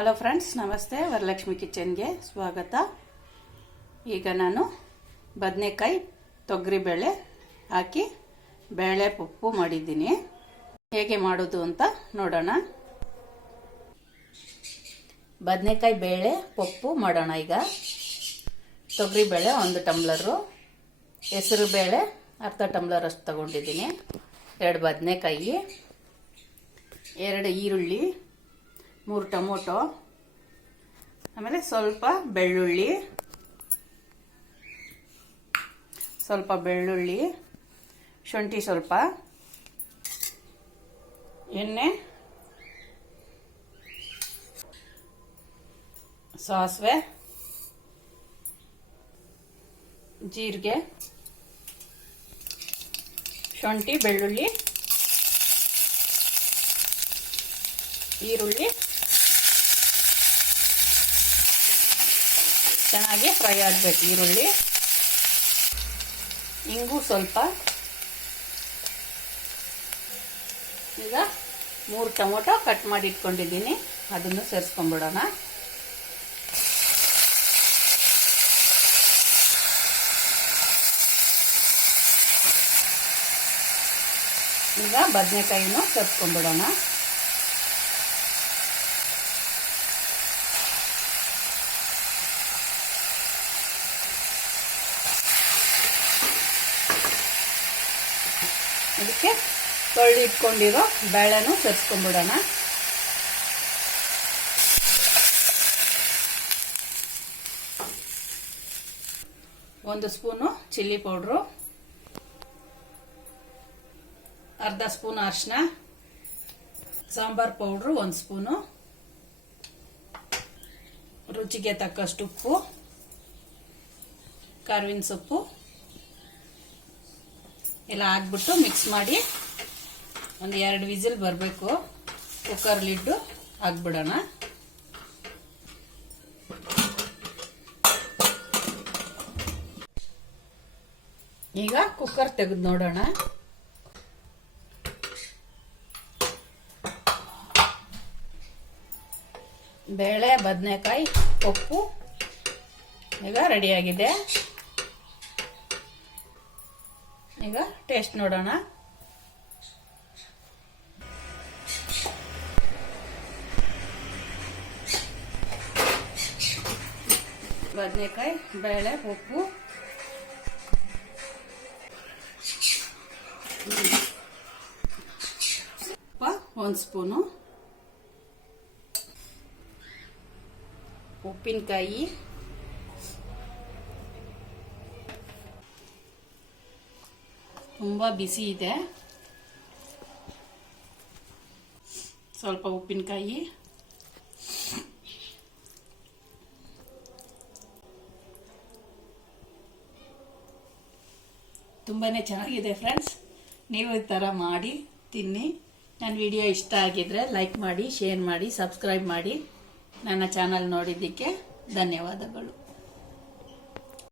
Hello friends ನಮಸ್ತೆ. ವರಲಕ್ಷ್ಮಿ ಕಿಚನ್ಗೆ ಸ್ವಾಗತ. ಈಗ ನಾನು ಬದನೆಕಾಯಿ ತೊಗರಿಬೇಳೆ ಹಾಕಿ ಬೇಳೆ ಪಪ್ಪು ಮಾಡಿದ್ದೀನಿ. ಹೇಗೆ ಮಾಡೋದು ಅಂತ ನೋಡೋಣ. ಬದನೆಕಾಯಿ ಬೇಳೆ ಪಪ್ಪು ಮಾಡೋಣ ಈಗ. ತೊಗರಿಬೇಳೆ ಒಂದು ಟಂಬ್ಲರು ಹೆಸರು ಬೇಳೆ ಅರ್ಧ ಟಂಬ್ಲರ್ ಅಷ್ಟು ತಗೊಂಡಿದ್ದೀನಿ. ಎರಡು ಬದನೆಕಾಯಿ, ಎರಡು ಈರುಳ್ಳಿ ಮೂರು ಟೊಮೊಟೊ, ಆಮೇಲೆ ಸ್ವಲ್ಪ ಬೆಳ್ಳುಳ್ಳಿ ಸ್ವಲ್ಪ ಬೆಳ್ಳುಳ್ಳಿ, ಶುಂಠಿ ಸ್ವಲ್ಪ, ಎಣ್ಣೆ, ಸಾಸಿವೆ, ಜೀರಿಗೆ, ಶುಂಠಿ, ಬೆಳ್ಳುಳ್ಳಿ, ಈರುಳ್ಳಿ. ಚೆನ್ನಾಗಿ ಫ್ರೈ ಆಗಬೇಕು ಈರುಳ್ಳಿ. ಇಂಗು ಸ್ವಲ್ಪ. ಈಗ ಮೂರು ಟೊಮೊಟೊ ಕಟ್ ಮಾಡಿ ಇಟ್ಕೊಂಡಿದ್ದೀನಿ. ಅದನ್ನು ಸೇರಿಸ್ಕೊಂಡ್ಬಿಡೋಣ ಈಗ ಬದನೆಕಾಯಿನೂ ಸೇರಿಸ್ಕೊಂಡ್ಬಿಡೋಣ ಅದಕ್ಕೆ ತೊಳ್ಳಿ ಇಟ್ಕೊಂಡಿರೋ ಬೇಳೆನೂ ಸೇರಿಸ್ಕೊಂಡ್ಬಿಡೋಣ ಒಂದು ಸ್ಪೂನು ಚಿಲ್ಲಿ ಪೌಡ್ರು, ಅರ್ಧ ಸ್ಪೂನ್ ಅರಿಶಿನ ಸಾಂಬಾರ್ ಪೌಡ್ರು ಒಂದು ಸ್ಪೂನು, ರುಚಿಗೆ ತಕ್ಕಷ್ಟು ಉಪ್ಪು, ಕರ್ವಿನ ಸೊಪ್ಪು ಎಲ್ಲ ಹಾಕ್ಬಿಟ್ಟು ಮಿಕ್ಸ್ ಮಾಡಿ ಒಂದು ಎರಡು ವಿಸಿಲ್ ಬರಬೇಕು. ಕುಕ್ಕರ್ಲಿಟ್ಟು ಹಾಕ್ಬಿಡೋಣ. ಈಗ ಕುಕ್ಕರ್ ತೆಗೆದು ನೋಡೋಣ. ಬೇಳೆ, ಬದನೆಕಾಯಿ, ಉಪ್ಪು ಈಗ ರೆಡಿಯಾಗಿದೆ ಈಗ ಟೇಸ್ಟ್ ನೋಡೋಣ. ಬದನೆಕಾಯಿ ಬೇಳೆ ಉಪ್ಪು ಒಂದು ಸ್ಪೂನು. ಉಪ್ಪಿನಕಾಯಿ. ತುಂಬ ಬಿಸಿ ಇದೆ. ಸ್ವಲ್ಪ ಉಪ್ಪಿನಕಾಯಿ. ತುಂಬಾ ಚೆನ್ನಾಗಿದೆ ಫ್ರೆಂಡ್ಸ್. ನೀವು ಈ ಥರ ಮಾಡಿ ತಿನ್ನಿ. ನನ್ನ ವಿಡಿಯೋ ಇಷ್ಟ ಆಗಿದ್ರೆ ಲೈಕ್ ಮಾಡಿ, ಶೇರ್ ಮಾಡಿ, ಸಬ್ಸ್ಕ್ರೈಬ್ ಮಾಡಿ. ನನ್ನ ಚಾನಲ್ ನೋಡಿದ್ದಕ್ಕೆ ಧನ್ಯವಾದಗಳು.